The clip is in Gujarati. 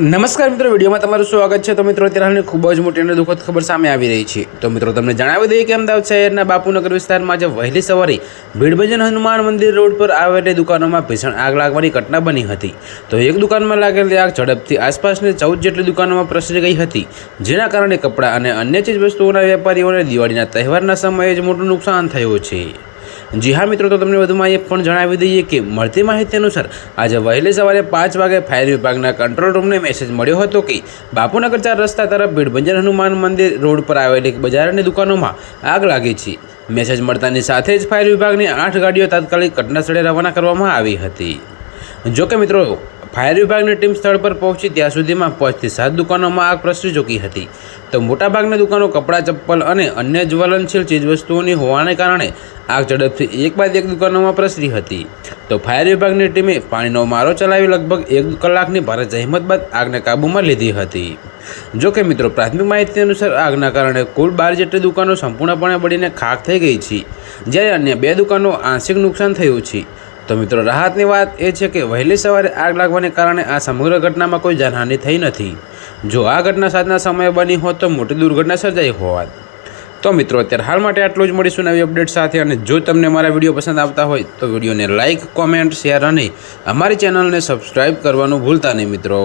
નમસ્કાર મિત્રો, વિડીયોમાં તમારું સ્વાગત છે. તો મિત્રો, અત્યારે ખૂબ જ મોટી અને દુઃખદ ખબર સામે આવી રહી છે. તો મિત્રો, તમને જણાવી દઈએ કે અમદાવાદ શહેરના બાપુનગર વિસ્તારમાં આજે વહેલી સવારે ભીડભજન હનુમાન મંદિર રોડ પર આવેલી દુકાનોમાં ભીષણ આગ લાગવાની ઘટના બની હતી. તો એક દુકાનમાં લાગેલી આગ ઝડપથી આસપાસની ચૌદ જેટલી દુકાનોમાં પ્રસરી ગઈ હતી. જેના કારણે કપડાં અને અન્ય ચીજ વસ્તુઓના વેપારીઓને દિવાળીના તહેવારના સમયે જ મોટું નુકસાન થયું છે. જી હા મિત્રો, તો તમને વધુમાં એ પણ જણાવી દઈએ કે મળતી માહિતી અનુસાર આજે વહેલી સવારે પાંચ વાગે ફાયર વિભાગના કંટ્રોલ રૂમને મેસેજ મળ્યો હતો કે બાપુનગર ચાર રસ્તા તરફ ભીડભંજન હનુમાન મંદિર રોડ પર આવેલી બજારની દુકાનોમાં આગ લાગી છે. મેસેજ મળતાની સાથે જ ફાયર વિભાગની આઠ ગાડીઓ તાત્કાલિક ઘટનાસ્થળે રવાના કરવામાં આવી હતી. જોકે મિત્રો ફાયર વિભાગની ટીમ સ્થળ પર પહોંચી ત્યાં સુધીમાં પાંચથી સાત દુકાનોમાં આગ પ્રસરી ચૂકી હતી. તો મોટાભાગની દુકાનો કપડાં, ચપ્પલ અને અન્ય જ્વલનશીલ ચીજવસ્તુઓની હોવાને કારણે આગ ઝડપથી એક બાદ એક દુકાનોમાં પ્રસરી હતી. તો ફાયર વિભાગની ટીમે પાણીનો મારો ચલાવી લગભગ એક કલાકની ભારે જહેમત બાદ આગને કાબૂમાં લીધી હતી. જો કે મિત્રો, પ્રાથમિક માહિતી અનુસાર આગના કારણે કુલ બાર જેટલી દુકાનો સંપૂર્ણપણે બળીને ખાખ થઈ ગઈ છે. જ્યારે અન્ય બે દુકાનો આંશિક નુકસાન થયું છે. તો મિત્રો, રાહતની વાત એ છે કે વહેલી સવારે આગ લાગવાને કારણે આ સમગ્ર ઘટનામાં કોઈ જાનહાનિ થઈ નથી. જો આ ઘટના સાંજના સમયે બની હોત તો મોટી દુર્ઘટના સર્જાઈ હોત. તો મિત્રો, અત્યારે હાલ માટે આટલું જ. મળીશું નવી અપડેટ સાથે અને જો તમને મારા વીડિયો પસંદ આવતા હોય તો વિડીયોને લાઇક કોમેન્ટ, શેર અને અમારી ચેનલને સબસ્ક્રાઈબ કરવાનું ભૂલતા નહીં મિત્રો.